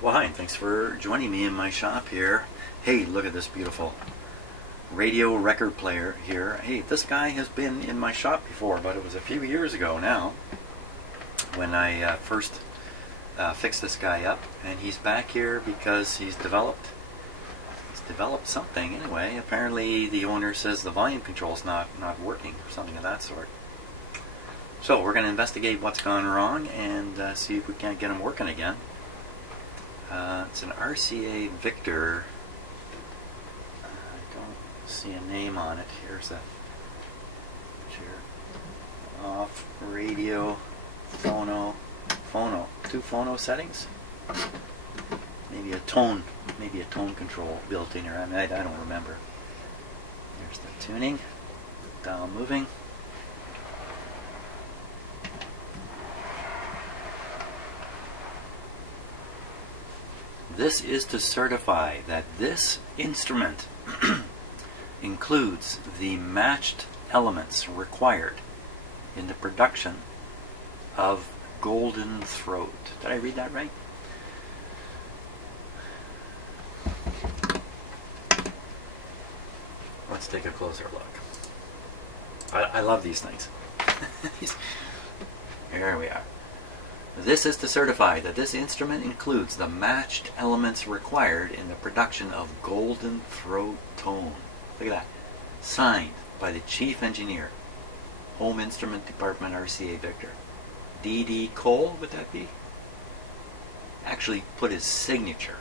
Well, hi, and thanks for joining me in my shop here. Hey, look at this beautiful radio record player here. Hey, this guy has been in my shop before, but it was a few years ago now when I first fixed this guy up, and he's back here because he's developed something anyway. Apparently the owner says the volume control's not working or something of that sort. So we're going to investigate what's gone wrong and see if we can't get him working again. It's an RCA Victor. I don't see a name on it. Here's the off radio phono. Two phono settings. Maybe a tone control built in here. I don't remember. There's the tuning. Dial moving. This is to certify that this instrument includes the matched elements required in the production of golden throat. Did I read that right? Let's take a closer look. I love these things. Here we are. This is to certify that this instrument includes the matched elements required in the production of golden throat tone. Look at that. Signed by the Chief Engineer, Home Instrument Department, RCA Victor. D.D. Cole, would that be? Actually put his signature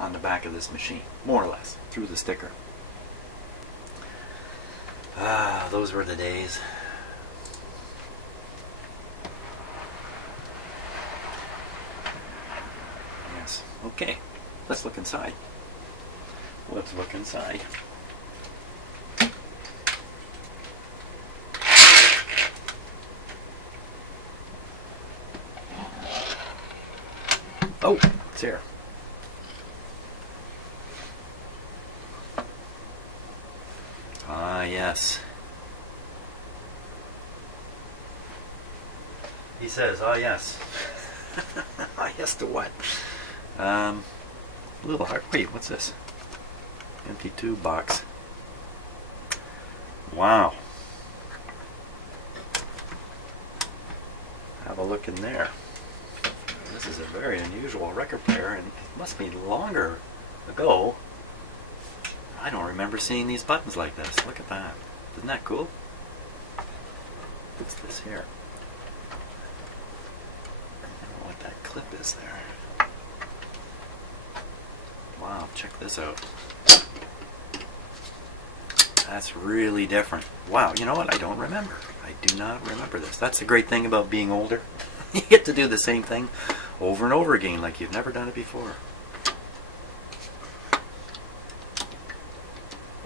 on the back of this machine, more or less, through the sticker. Ah, those were the days. Okay, let's look inside. Let's look inside. Oh, it's here. Ah, yes. He says, ah, yes. Ah, yes to what? A little hard. Wait, what's this? Empty tube box. Wow. Have a look in there. This is a very unusual record player, and it must be longer ago. I don't remember seeing these buttons like this. Look at that. Isn't that cool? What's this here? I don't know what that clip is there. Wow, check this out. That's really different. Wow, you know what? I don't remember. I do not remember this. That's the great thing about being older. You get to do the same thing over and over again like you've never done it before.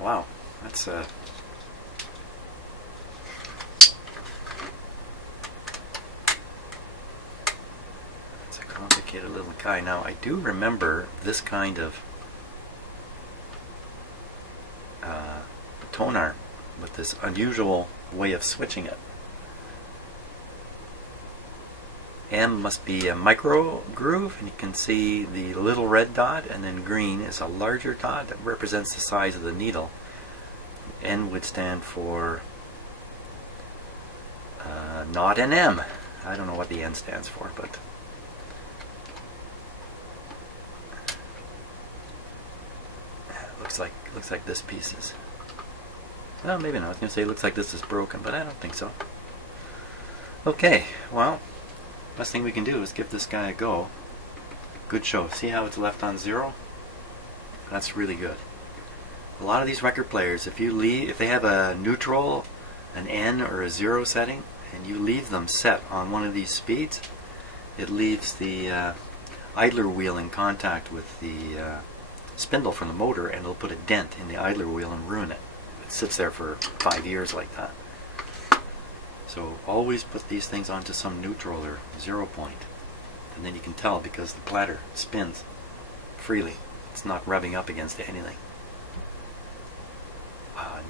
Wow, that's complicated little guy. Now, I do remember this kind of tone arm with this unusual way of switching it. M must be a micro groove, and you can see the little red dot, and then green is a larger dot that represents the size of the needle. N would stand for not an M. I don't know what the N stands for, but looks like this piece is, well, maybe not. I was going to say it looks like this is broken, but I don't think so. Okay, well, best thing we can do is give this guy a go. Good show. See how it's left on 0? That's really good. A lot of these record players, if they have a neutral, an N or a 0 setting, and you leave them set on one of these speeds, it leaves the idler wheel in contact with the spindle from the motor, and it'll put a dent in the idler wheel and ruin it. It sits there for 5 years like that. So always put these things onto some neutral or 0 point, and then you can tell because the platter spins freely. It's not rubbing up against anything.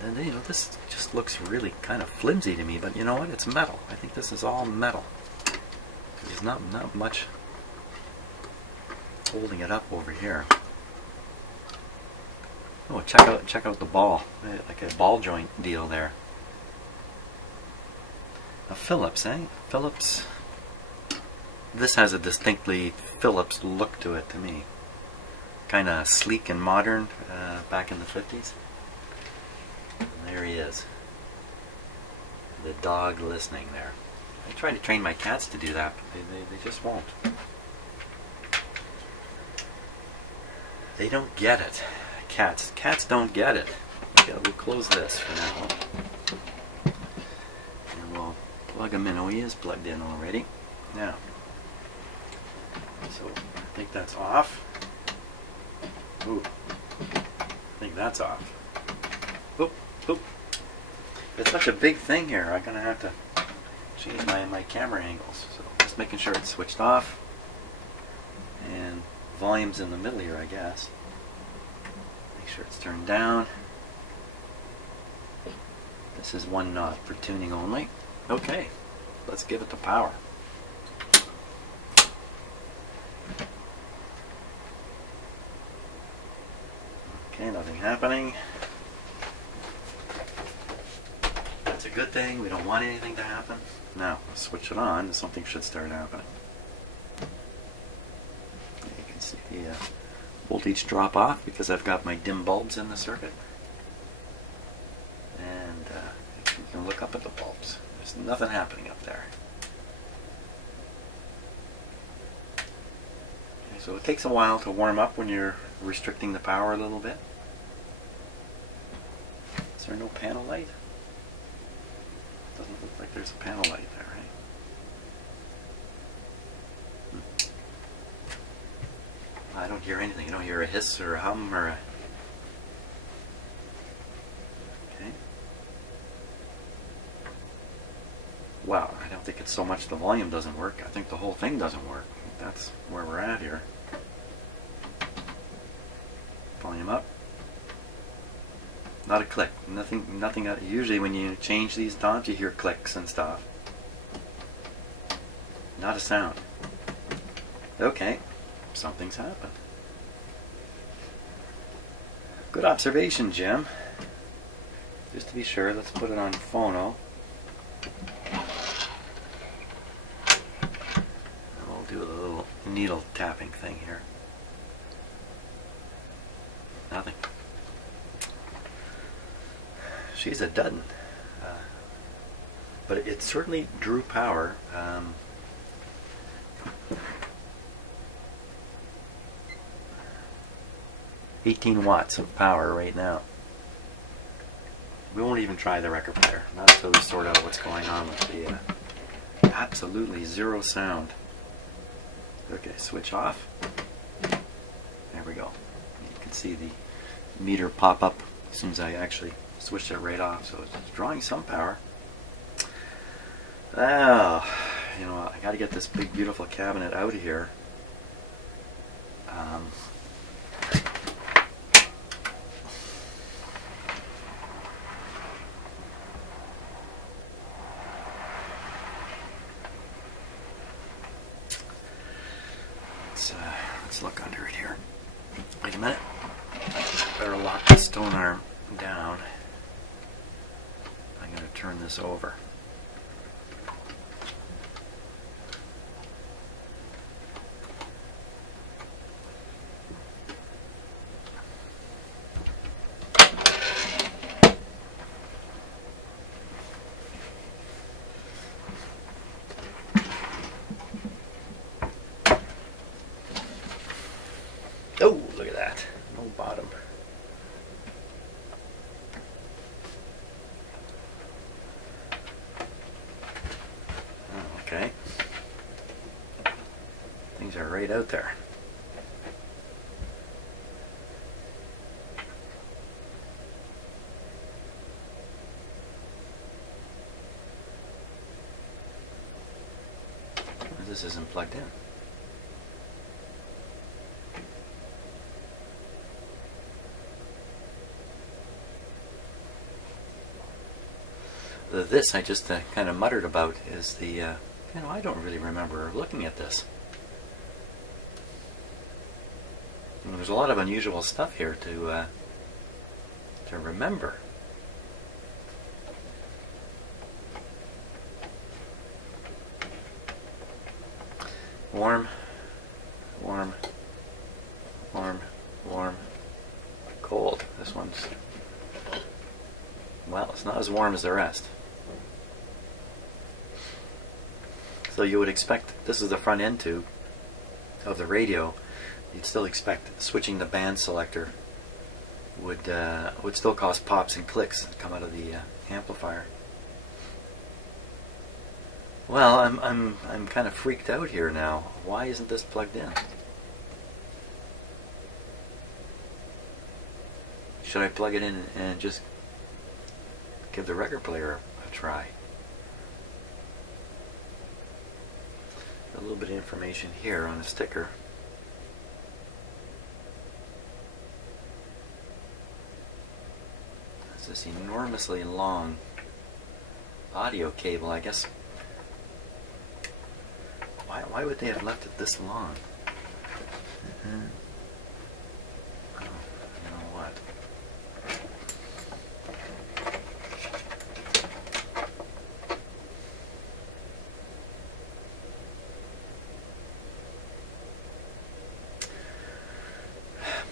And then, you know, this just looks really kind of flimsy to me, but you know what? It's metal. I think this is all metal. There's not much holding it up over here. Oh, check out the ball, like a ball joint deal there. A Phillips, eh? Phillips. This has a distinctly Phillips look to it to me. Kind of sleek and modern, back in the 50s. And there he is. The dog listening there. I try to train my cats to do that, but they just won't. They don't get it. Cats don't get it. Okay, we'll close this for now. And we'll plug him in. Oh, he is plugged in already. Now, so I think that's off. Ooh, I think that's off. Oop, oop. It's such a big thing here. I'm gonna have to change my camera angles. So just making sure it's switched off. And volume's in the middle here, I guess. Make sure it's turned down. This is 1 knot for tuning only. Okay, let's give it the power. Okay, nothing happening. That's a good thing. We don't want anything to happen. Now, switch it on and something should start happening. You can see the voltage drop off because I've got my dim bulbs in the circuit. And you can look up at the bulbs. There's nothing happening up there. Okay, so it takes a while to warm up when you're restricting the power a little bit. Is there no panel light? Doesn't look like there's a panel light there, right? I don't hear anything. You don't hear a hiss or a hum or a... Okay. Wow, I don't think it's so much the volume doesn't work. I think the whole thing doesn't work. That's where we're at here. Volume up. Not a click. Nothing. Usually when you change these knobs, you hear clicks and stuff. Not a sound. Okay, something's happened. Good observation, Jim. Just to be sure, let's put it on phono. We'll do a little needle tapping thing here. Nothing. She's a dud. But it certainly drew power. 18 watts of power right now. We won't even try the record player, not until we sort out what's going on with the absolutely zero sound. Okay, switch off. There we go. You can see the meter pop up as soon as I actually switched it right off, so it's drawing some power. Oh, you know, I got to get this big beautiful cabinet out of here. Let's look under it here. Wait a minute. Better lock the stone arm down. I'm going to turn this over. Oh, look at that. No bottom. Okay. Things are right out there. This isn't plugged in. This I just kind of muttered about is the, you know, I don't really remember looking at this. And there's a lot of unusual stuff here to remember. Warm, warm, warm, warm, cold. This one's, well, it's not as warm as the rest. So you would expect, this is the front end tube of the radio, you'd still expect switching the band selector would still cause pops and clicks that come out of the amplifier. Well, I'm kind of freaked out here now. Why isn't this plugged in? Should I plug it in and just give the record player a try? A little bit of information here on the sticker. There's this enormously long audio cable. I guess, why would they have left it this long? Oh, you know what?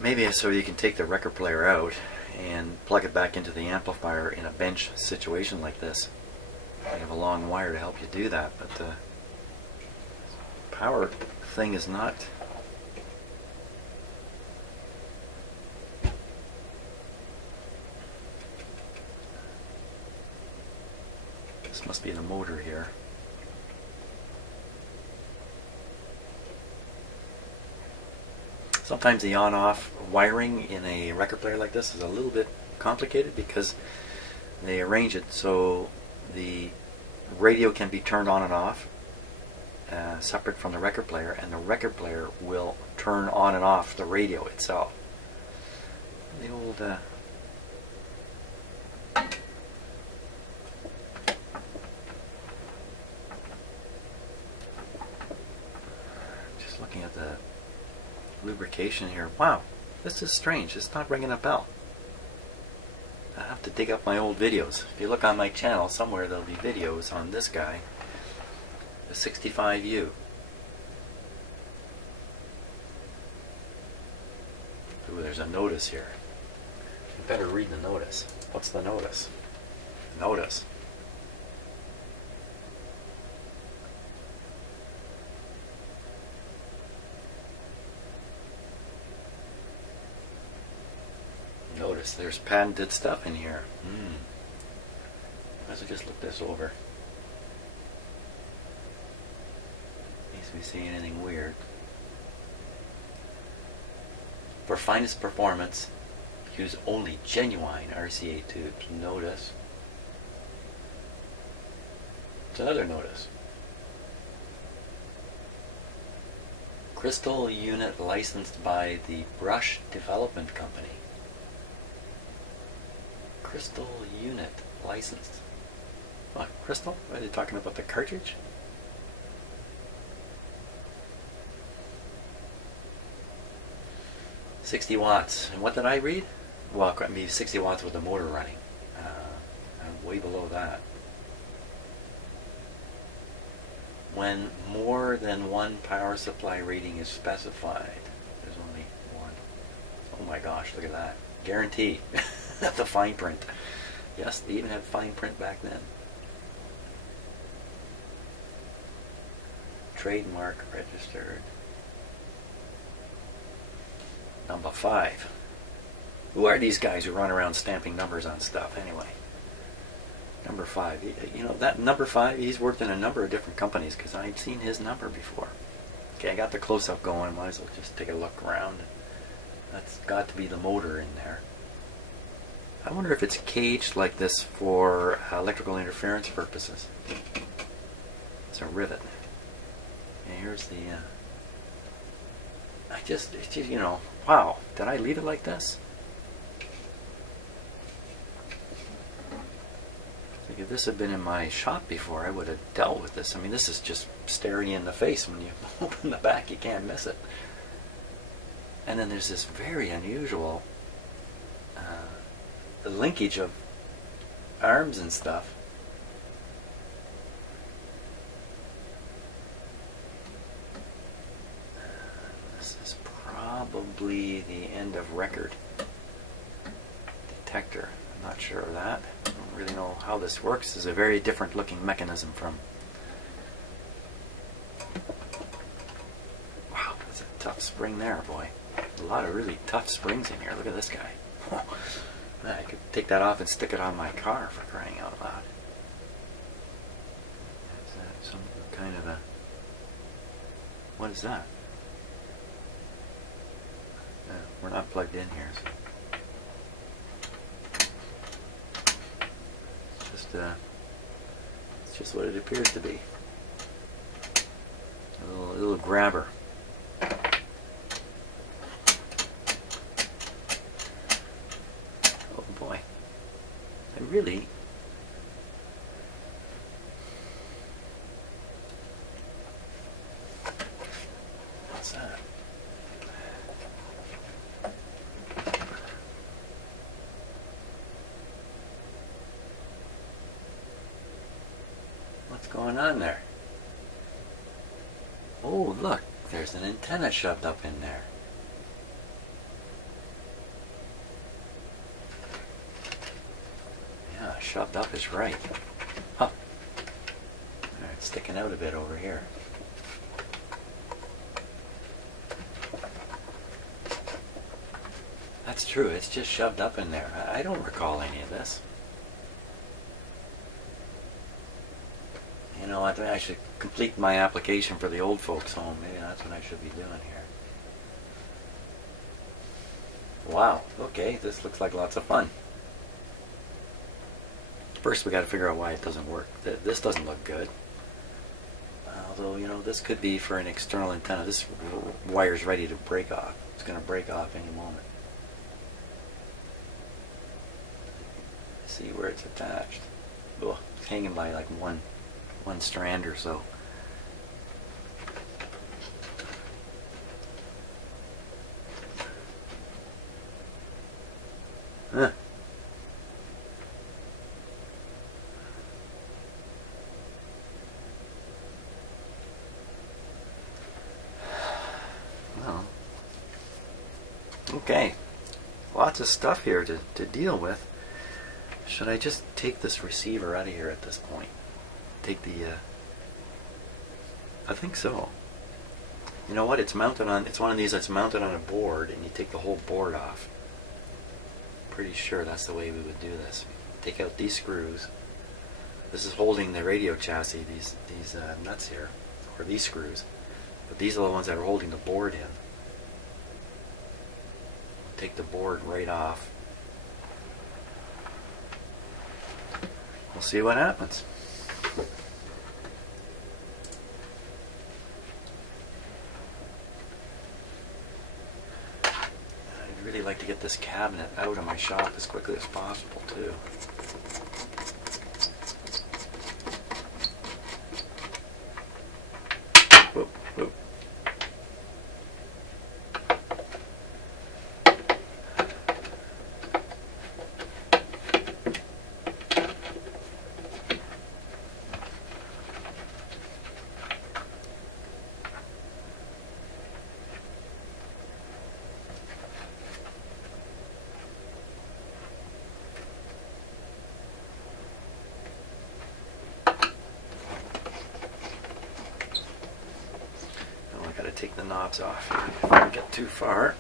Maybe so you can take the record player out and plug it back into the amplifier in a bench situation like this. You have a long wire to help you do that, but the power thing is not. This must be the motor here. Sometimes the on-off wiring in a record player like this is a little bit complicated because they arrange it so the radio can be turned on and off separate from the record player, and the record player will turn on and off the radio itself. The old just looking at the lubrication here. Wow, this is strange. It's not ringing a bell. I have to dig up my old videos. If you look on my channel, somewhere there'll be videos on this guy, the 65U. Ooh, there's a notice here. You better read the notice. What's the notice? Notice. Notice there's patented stuff in here. Might as well just look this over. In case we see anything weird. For finest performance, use only genuine RCA tubes. Notice. It's another notice. Crystal unit licensed by the Brush Development Company. Crystal unit licensed. What? Crystal? Are they talking about the cartridge? $60 watts. And what did I read? Well, I mean 60 watts with the motor running. I'm way below that. When more than one power supply rating is specified, there's only one. Oh my gosh, look at that. Guarantee. The fine print. Yes, they even had fine print back then. Trademark registered. Number 5. Who are these guys who run around stamping numbers on stuff anyway? Number 5. You know, that number 5, he's worked in a number of different companies because I've seen his number before. Okay, I got the close-up going. Might as well just take a look around. That's got to be the motor in there. I wonder if it's caged like this for electrical interference purposes. It's a rivet. And here's the... it's just, you know, wow, did I leave it like this? Like if this had been in my shop before, I would have dealt with this. I mean, this is just staring you in the face when you open the back. You can't miss it. And then there's this very unusual the linkage of arms and stuff. This is probably the end of record detector. I'm not sure of that. I don't really know how this works. It's a very different looking mechanism from... Wow, that's a tough spring there, boy. A lot of really tough springs in here. Look at this guy. I could take that off and stick it on my car, for crying out loud. Is that some kind of a... What is that? We're not plugged in here. So it's just what it appears to be. A little grabber. Oh boy. I really... What's that? What's going on there? Oh, look, there's an antenna shoved up in there. Yeah, shoved up is right. Huh. It's sticking out a bit over here. That's true, it's just shoved up in there. I don't recall any of this. You know what, I should complete my application for the old folks home. Maybe that's what I should be doing here. Wow, okay, this looks like lots of fun. First we got to figure out why it doesn't work. This doesn't look good. Although, you know, this could be for an external antenna. This wire's ready to break off. It's going to break off any moment. See where it's attached. Oh, it's hanging by like one strand or so. Huh. Well, okay. Lots of stuff here to deal with. Should I just take this receiver out of here at this point? Take the I think so. You know what, it's mounted on, it's one of these that's mounted on a board and you take the whole board off. Pretty sure that's the way we would do this. Take out these screws. This is holding the radio chassis, these nuts here, or these screws, but these are the ones that are holding the board in. Take the board right off. We'll see what happens. I'd really like to get this cabinet out of my shop as quickly as possible too. Whoop, whoop. Take the knobs off here if I don't get too far.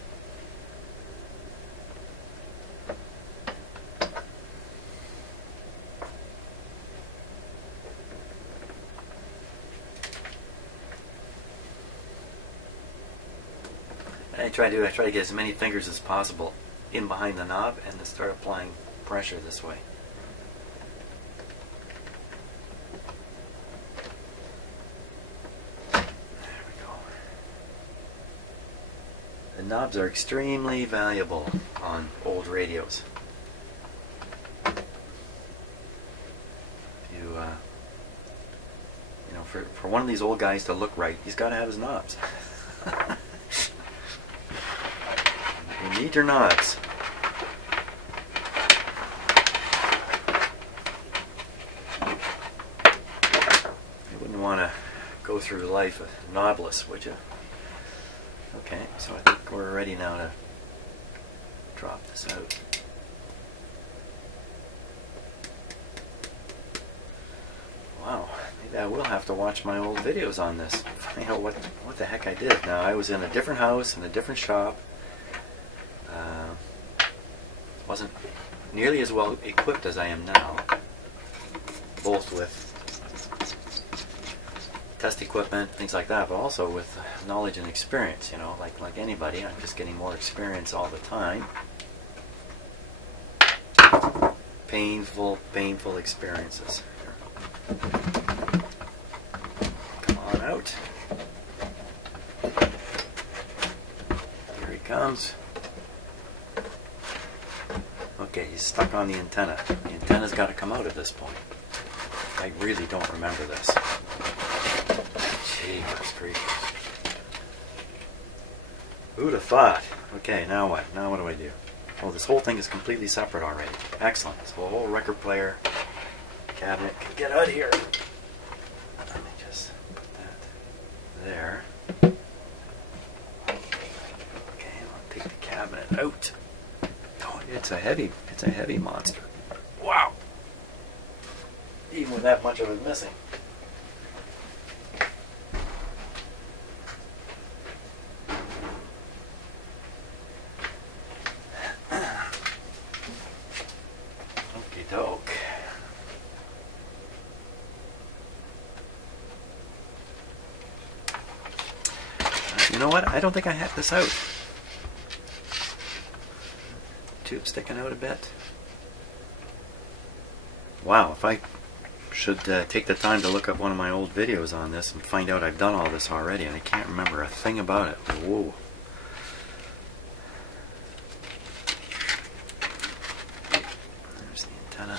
I try to get as many fingers as possible in behind the knob and then start applying pressure this way. The knobs are extremely valuable on old radios. You know, for one of these old guys to look right, he's got to have his knobs. Need your nods. You wouldn't want to go through life knodless, would you? Okay, so I think we're ready now to drop this out. Wow, maybe I will have to watch my old videos on this. Find out what the heck I did. Now, I was in a different house, in a different shop. Wasn't nearly as well equipped as I am now, both with test equipment, things like that, but also with knowledge and experience, you know, like anybody. I'm just getting more experience all the time. Painful experiences. Come on out. Here he comes. Okay, he's stuck on the antenna. The antenna's got to come out at this point. I really don't remember this. Jeepers creepers. Who'd have thought? Okay, now what? Now what do I do? Oh, this whole thing is completely separate already. Excellent. So a whole record player cabinet can get out of here. Let me just put that there. Okay, I'll take the cabinet out. Oh, it's a heavy monster. Wow. Even with that much of it missing. Okie doke. You know what? I don't think I had this out. Tube sticking out a bit. Wow, if I should take the time to look up one of my old videos on this and find out I've done all this already and I can't remember a thing about it. Whoa. There's the antenna.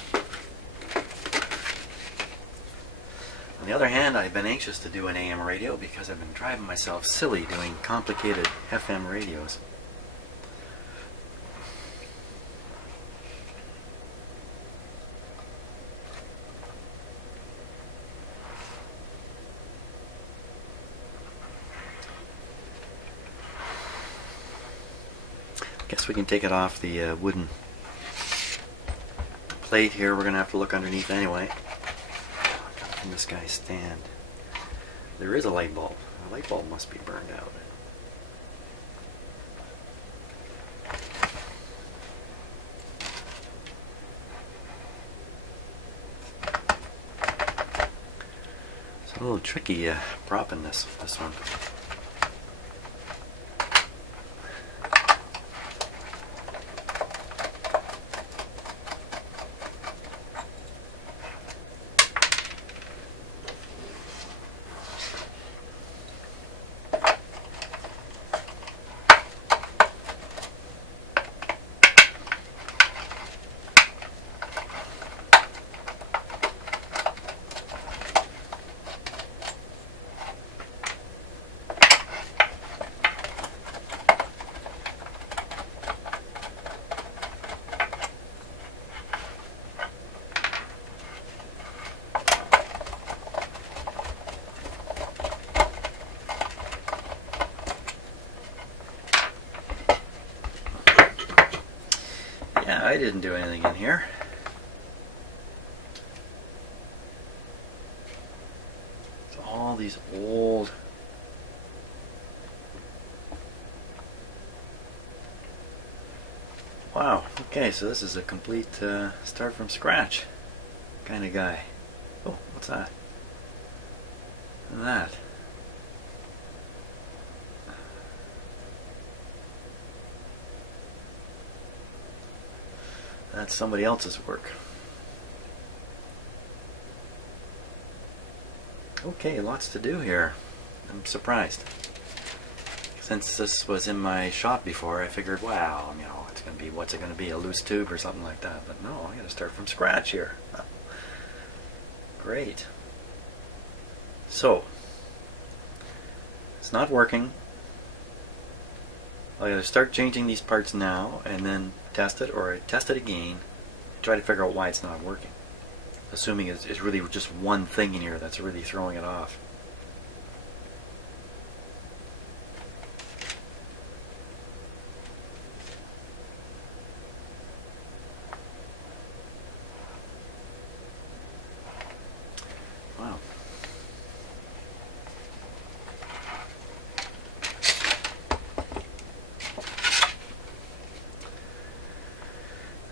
On the other hand, I've been anxious to do an AM radio because I've been driving myself silly doing complicated FM radios. Guess we can take it off the wooden plate here. We're going to have to look underneath anyway. How can this guy stand? There is a light bulb. The light bulb must be burned out. It's a little tricky propping this one. I didn't do anything in here. It's all these old wow, okay, so this is a complete start from scratch kind of guy. Oh, what's that? Look at that. That's somebody else's work. Okay, lots to do here. I'm surprised. Since this was in my shop before, I figured, wow, you know, it's going to be, what's it going to be, a loose tube or something like that. But no, I got to start from scratch here. Oh, great. So, it's not working. I'll either start changing these parts now and then test it, or I test it again, try to figure out why it's not working. Assuming it's really just one thing in here that's really throwing it off. Wow.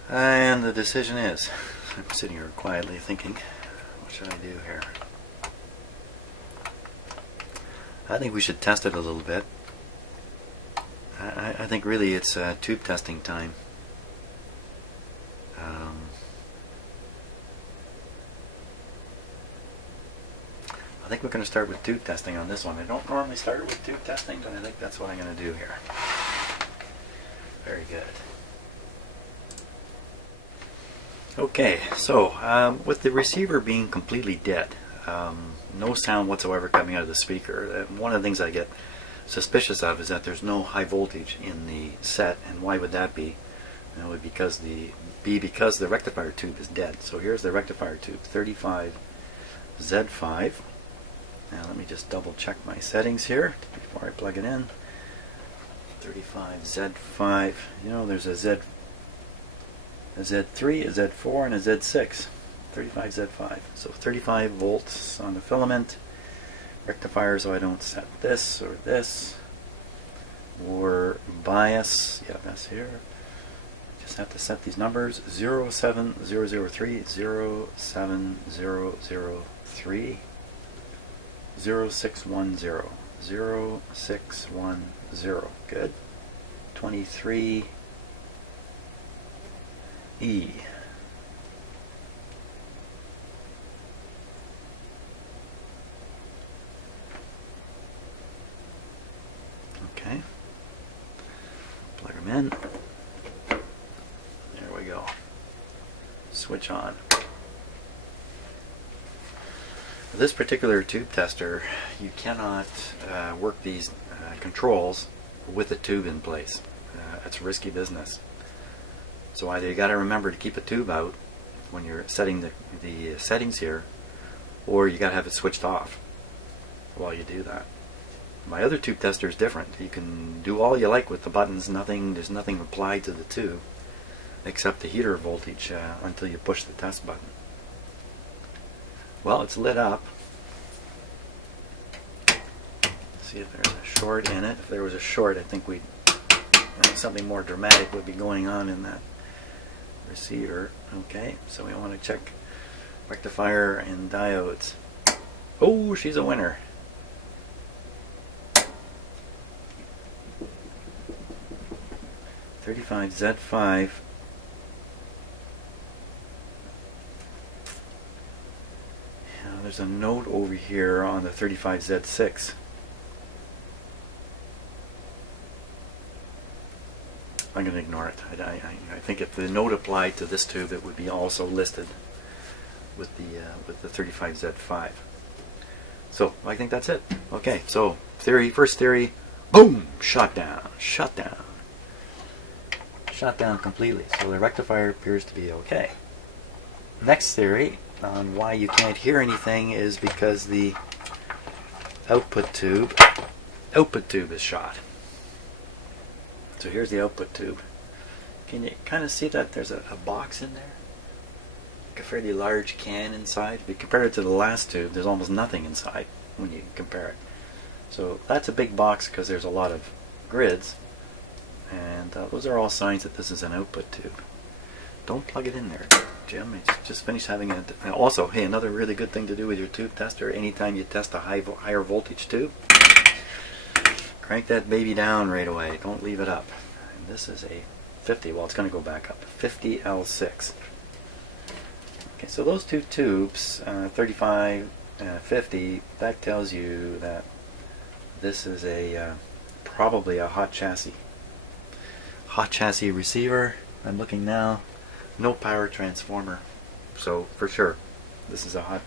And the decision is, I'm sitting here quietly thinking, what should I do here? I think we should test it a little bit. I think really it's tube testing time. I think we're going to start with tube testing on this one. I don't normally start with tube testing, but I think that's what I'm going to do here. Very good. Okay, so with the receiver being completely dead, no sound whatsoever coming out of the speaker, one of the things I get suspicious of is that there's no high voltage in the set. And why would that be? It would because the rectifier tube is dead. So here's the rectifier tube, 35Z5. Now let me just double check my settings here before I plug it in. 35Z5. You know, there's a Z3, a Z4, and a Z6. 35Z5. So 35 volts on the filament. Rectifier, so I don't set this or this. Or bias. Yeah, that's here. Just have to set these numbers. 07003, 07003, 0610, 0610. Good. 23E. Okay. Plug them in. There we go. Switch on. This particular tube tester, you cannot work these controls with the tube in place. It's risky business. So either you got to remember to keep a tube out when you're setting the settings here, or you got to have it switched off while you do that. My other tube tester is different. You can do all you like with the buttons. There's nothing applied to the tube except the heater voltage until you push the test button. Well, it's lit up. See if there's a short in it. If there was a short, I think something more dramatic would be going on in that receiver. Okay, so we want to check rectifier and diodes. Oh, she's a winner. Z5. There's a note over here on the 35Z6. I'm going to ignore it. I think if the note applied to this tube, it would be also listed with the 35Z5. So I think that's it. Okay, so first theory, boom, shut down, shut down completely. So the rectifier appears to be okay. Next theory on why you can't hear anything is because the output tube is shot. So here's the output tube. Can you kind of see that there's a box in there? Like a fairly large can inside. If you compare it to the last tube, there's almost nothing inside when you compare it. So that's a big box because there's a lot of grids, and those are all signs that this is an output tube. Don't plug it in there, Jim. I just finished having it. Also, hey, another really good thing to do with your tube tester, anytime you test a higher voltage tube, crank that baby down right away. Don't leave it up. And this is a 50. Well, it's going to go back up. 50L6. Okay, so those two tubes, 35 and 50, that tells you that this is probably a hot chassis. Hot chassis receiver. I'm looking now. No power transformer. So for sure, this is a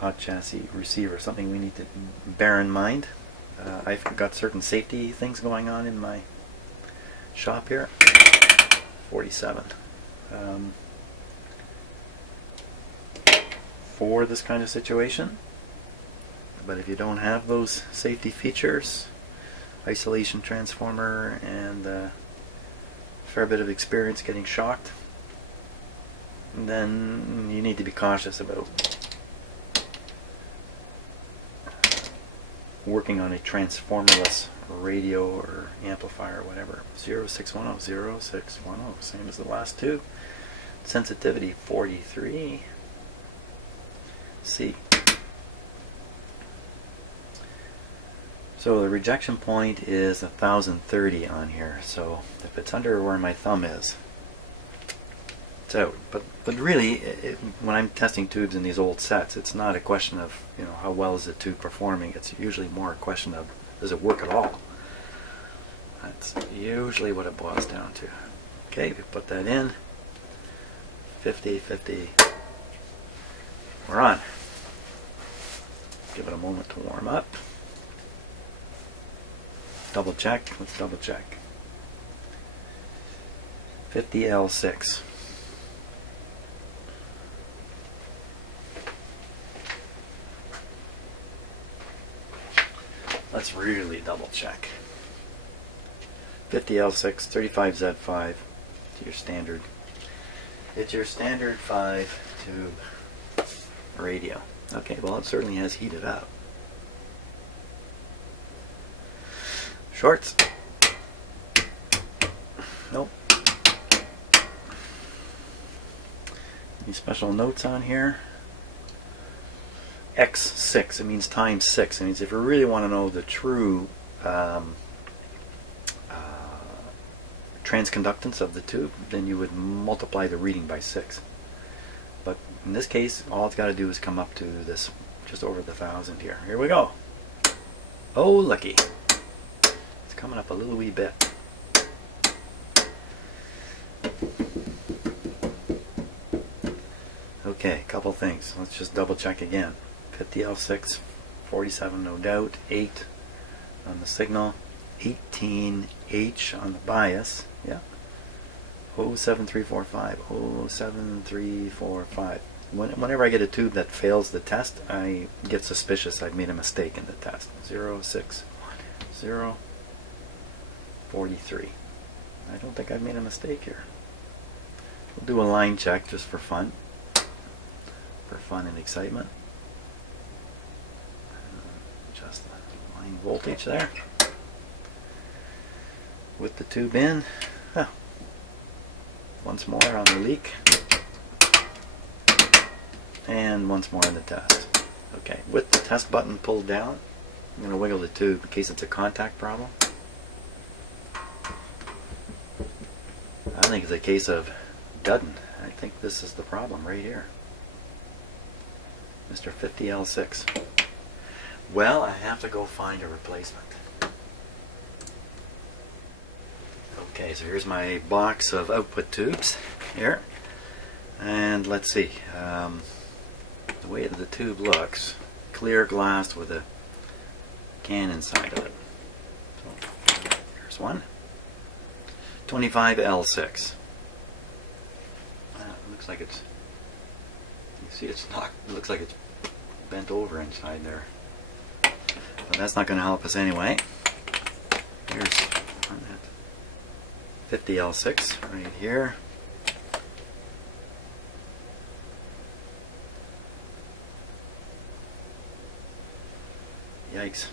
hot chassis receiver. Something we need to bear in mind. I've got certain safety things going on in my shop here. 47. For this kind of situation. But if you don't have those safety features, isolation transformer, and a fair bit of experience getting shocked, then you need to be cautious about working on a transformerless radio or amplifier or whatever. 0610, 0610, same as the last tube. Sensitivity 43. C. So the rejection point is 1030 on here, so if it's under where my thumb is, it's out. But really, when I'm testing tubes in these old sets, it's not a question of, you know, how well is the tube performing. It's usually more a question of, does it work at all? That's usually what it boils down to. Okay, we put that in. 50, 50. We're on. Give it a moment to warm up. Double check. Let's double check. 50L6. Let's really double check. 50L6, 35Z5. It's your standard. It's your standard 5 tube radio. Okay, well, it certainly has heated up. Shorts. Nope. Any special notes on here? X6, it means times 6. It means if you really want to know the true transconductance of the tube, then you would multiply the reading by 6. But in this case, all it's got to do is come up to this, just over the 1000 here. Here we go. Oh, lucky. It's coming up a little wee bit. Okay, couple things. Let's just double check again. 50L6, 47 no doubt, 8 on the signal, 18H on the bias. Yeah. 07345, 07345. Whenever I get a tube that fails the test, I get suspicious I've made a mistake in the test. 0610 43. I don't think I've made a mistake here. We'll do a line check just for fun. For fun and excitement. Adjust the line voltage there. With the tube in. Oh. Once more on the leak. And once more on the test. Okay, with the test button pulled down, I'm going to wiggle the tube in case it's a contact problem. I think it's a case of dudding. I think this is the problem right here. Mr. 50L6. Well, I have to go find a replacement. Okay, so here's my box of output tubes here. And let's see. The way the tube looks, clear glass with a can inside of it. So, here's one. 25L6. Looks like it's, you see it's not, it looks like it's bent over inside there. But that's not going to help us anyway. Here's 50L6 right here. Yikes.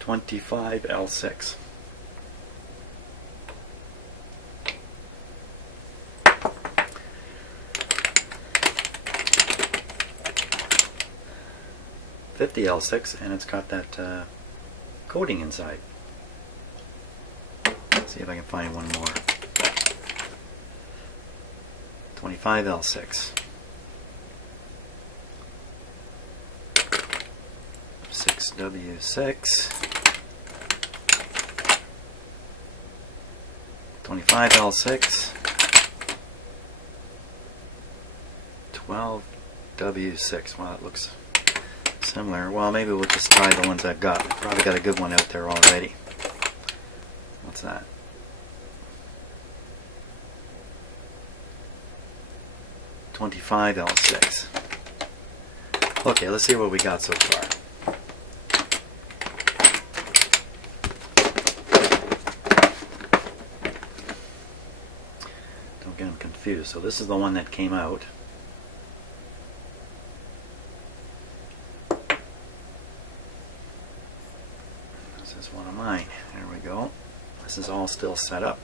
25L6. $50L6, and it's got that coating inside. Let's see if I can find one more. 25L6. 6W6. 25L6. 12W6. Well, it looks similar. Well, maybe we'll just try the ones I've got. I've probably got a good one out there already. What's that? 25 L6. Okay, let's see what we got so far. Don't get them confused. So this is the one that came out. This is one of mine. There we go. This is all still set up.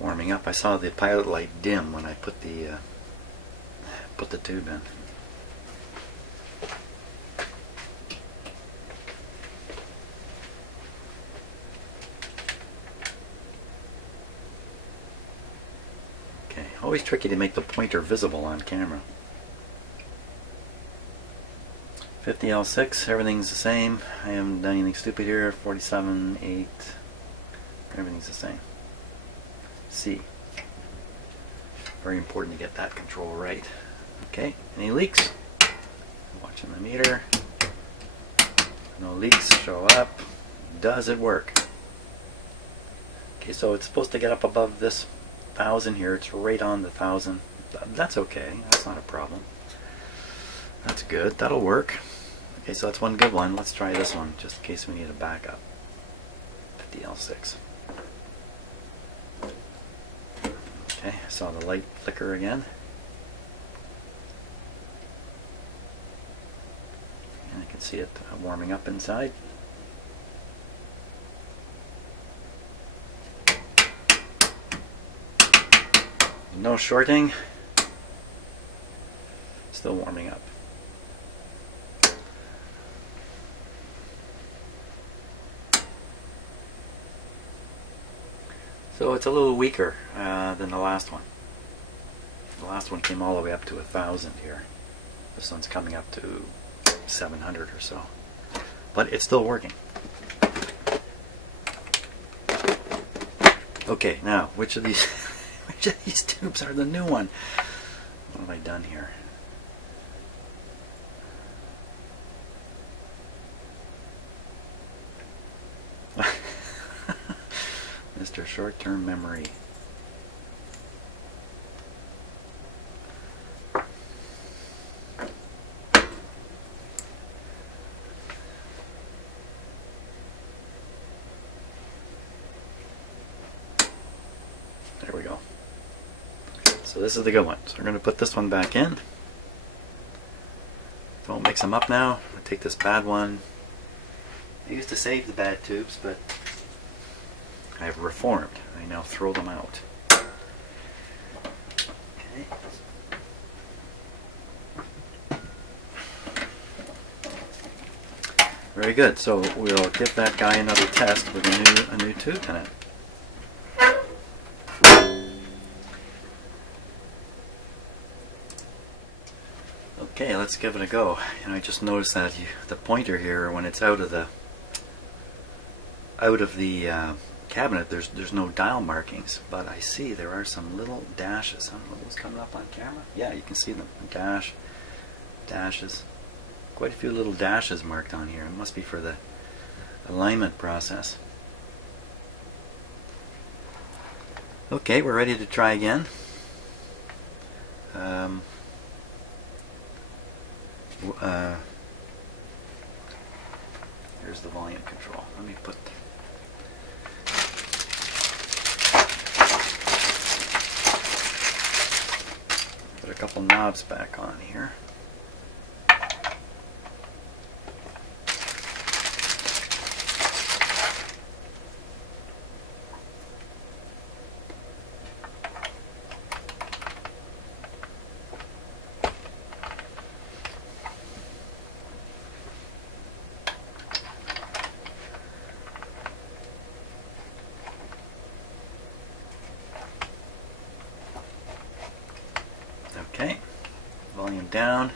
Warming up. I saw the pilot light dim when I put the tube in. Okay, always tricky to make the pointer visible on camera. 50L6, everything's the same. I haven't done anything stupid here. 47.8, everything's the same. C. Very important to get that control right. Okay, any leaks? Watching the meter. No leaks show up. Does it work? Okay, so it's supposed to get up above this 1000 here. It's right on the 1000. That's okay. That's not a problem. That's good. That'll work. Okay, so that's one good one. Let's try this one just in case we need a backup. 50L6. Okay, I saw the light flicker again. And I can see it warming up inside. No shorting. Still warming up. So it's a little weaker than the last one. The last one came all the way up to 1000 here. This one's coming up to 700 or so. But it's still working. Okay, now which of these which of these tubes are the new one? What have I done here? Mr. Short-Term Memory. There we go. So this is the good one. So we're going to put this one back in. Don't mix them up now. I'll take this bad one. I used to save the bad tubes, but I've reformed. I now throw them out. Okay. Very good. So we'll give that guy another test with a new tube in it. Okay, let's give it a go. And I just noticed that the pointer here, when it's out of the cabinet, there's no dial markings, but I see there are some little dashes. I don't know what's coming up on camera. Yeah, you can see them. Dashes. Quite a few little dashes marked on here. It must be for the alignment process. Okay, we're ready to try again. Here's the volume control. Let me put a couple knobs back on here. Okay, volume down,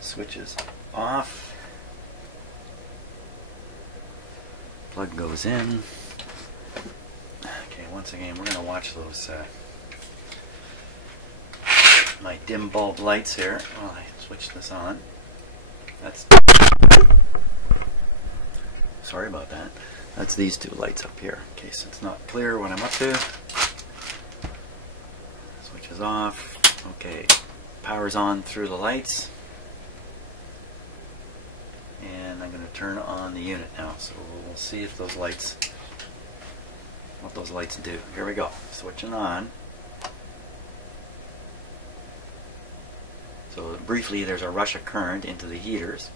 switches off, plug goes in. Okay, once again we're going to watch those my dim bulb lights here while I switch this on. That's, sorry about that. That's these two lights up here, in case it's not clear what I'm up to. Switch is off. Okay, power's on through the lights. And I'm going to turn on the unit now, so we'll see if those lights, what those lights do. Here we go, switching on. So briefly, there's a rush of current into the heaters.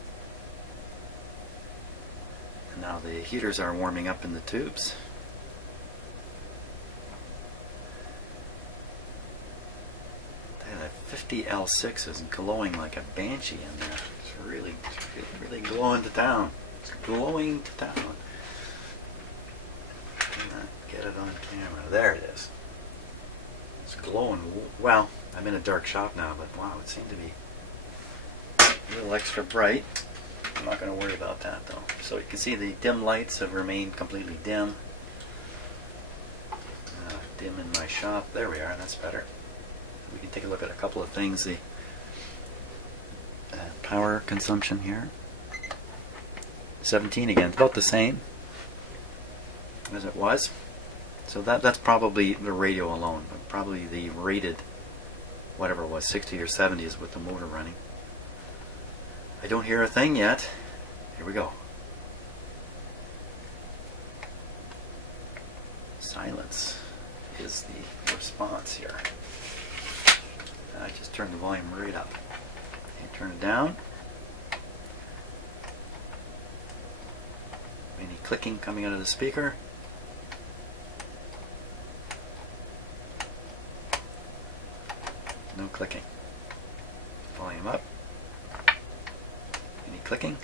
And now the heaters are warming up in the tubes. That 50L6 is glowing like a banshee in there. It's really glowing to town. It's glowing to town. Get it on camera. There it is. It's glowing. Well, I'm in a dark shop now, but wow, it seemed to be a little extra bright. I'm not going to worry about that though. So you can see the dim lights have remained completely dim. Dim in my shop. There we are. That's better. We can take a look at a couple of things. The power consumption here. 17 again. About the same as it was. So that's probably the radio alone. But probably the rated, whatever it was, 60 or 70 is with the motor running. I don't hear a thing yet. Here we go. Silence is the response here. I just turned the volume right up. Okay, turn it down. Any clicking coming out of the speaker? No clicking. Volume up. Any clicking?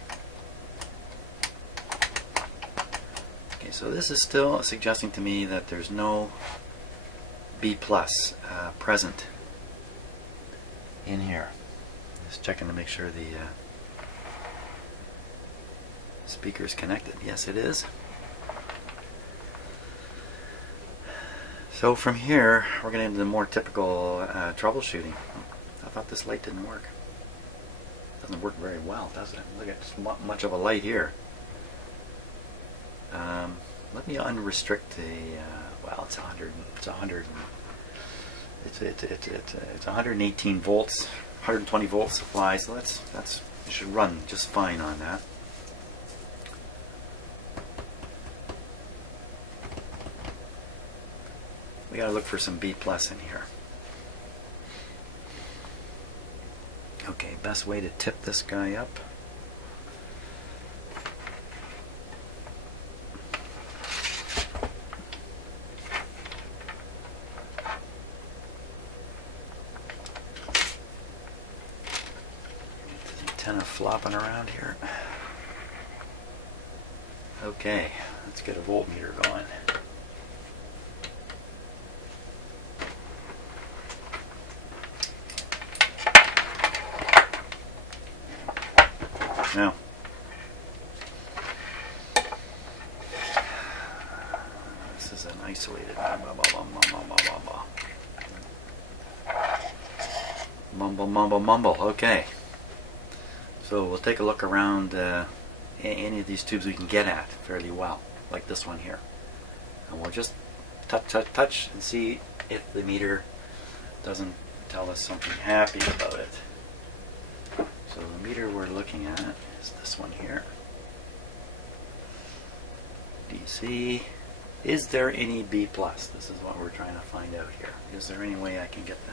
Okay, so this is still suggesting to me that there's no B+ present in here. Just checking to make sure the speaker is connected. Yes, it is. So from here, we're going into the more typical troubleshooting. I thought this light didn't work. Doesn't work very well, does it? Look at just much of a light here. Let me unrestrict the. Well, it's 100. It's 100. It's 118 volts, 120 volt supply. So it should run just fine on that. We gotta look for some B+ in here. Okay, best way to tip this guy up. Antenna flopping around here. Okay, let's get a voltmeter going. Now, this is an isolated mumble. Okay, so we'll take a look around any of these tubes we can get at fairly well, like this one here, and we'll just touch and see if the meter doesn't tell us something happy about it. So the meter we're looking at is this one here. DC. Is there any B+? This is what we're trying to find out here. Is there any way I can get the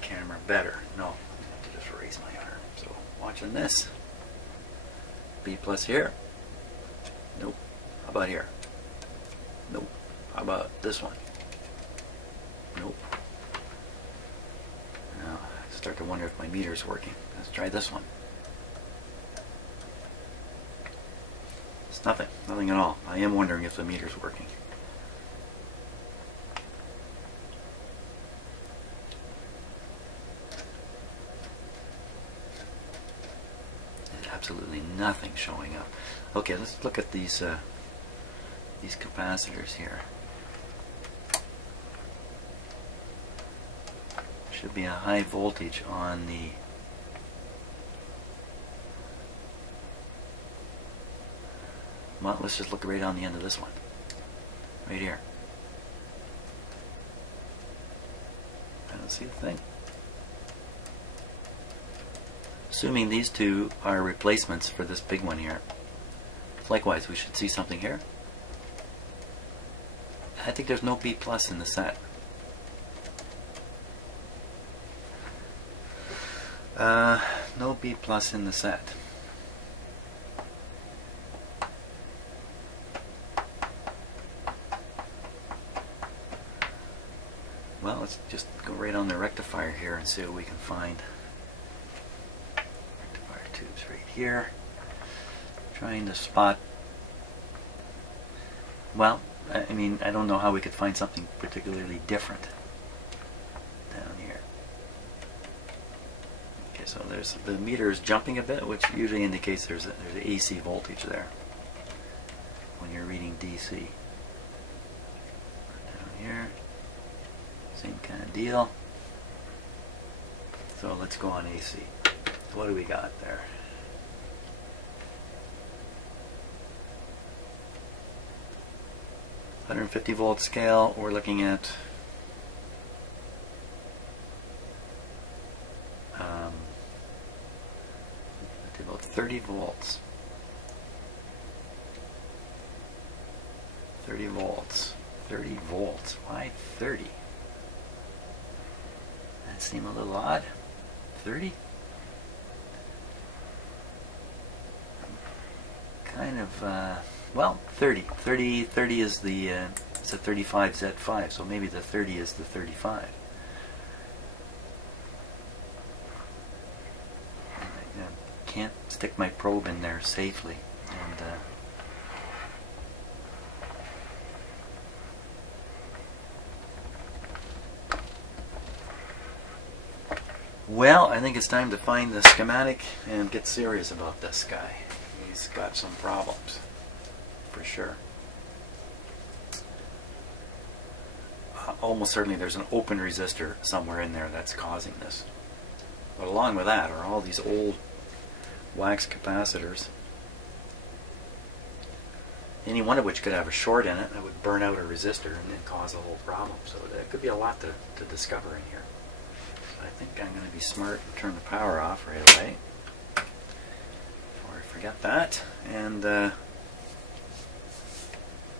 camera better? No, I'm going to have to just raise my arm. So watching this. B+ here. Nope. How about here? Nope. How about this one? Nope. Now I start to wonder if my meter's working. Let's try this one. It's nothing. Nothing at all. I am wondering if the meter's working. There's absolutely nothing showing up. Okay, let's look at these capacitors here. Should be a high voltage on the Well, let's just look right on the end of this one. Right here. I don't see a thing. Assuming these two are replacements for this big one here. Likewise, we should see something here. I think there's no B plus in the set. No B plus in the set. Well, let's just go right on the rectifier here and see what we can find. Rectifier tubes right here. Trying to spot. Well, I mean, I don't know how we could find something particularly different down here. Okay, so there's the meter is jumping a bit, which usually indicates there's an AC voltage there when you're reading DC. Down here, same kind of deal. So let's go on AC. So what do we got there? $150 scale, we're looking at about 30 volts. 30 volts. 30 volts. Why 30? That seemed a little odd. 30? Kind of, well, 30. 30 is the, it's a 35Z5, so maybe the 30 is the 35. I can't stick my probe in there safely. And, well, I think it's time to find the schematic and get serious about this guy. He's got some problems, for sure. Almost certainly there's an open resistor somewhere in there that's causing this. But along with that are all these old wax capacitors, any one of which could have a short in it that would burn out a resistor and then cause a whole problem. So there could be a lot to discover in here. I think I'm going to be smart and turn the power off right away before I forget that, and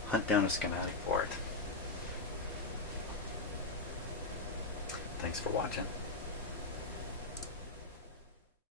hunt down a schematic for it. Thanks for watching.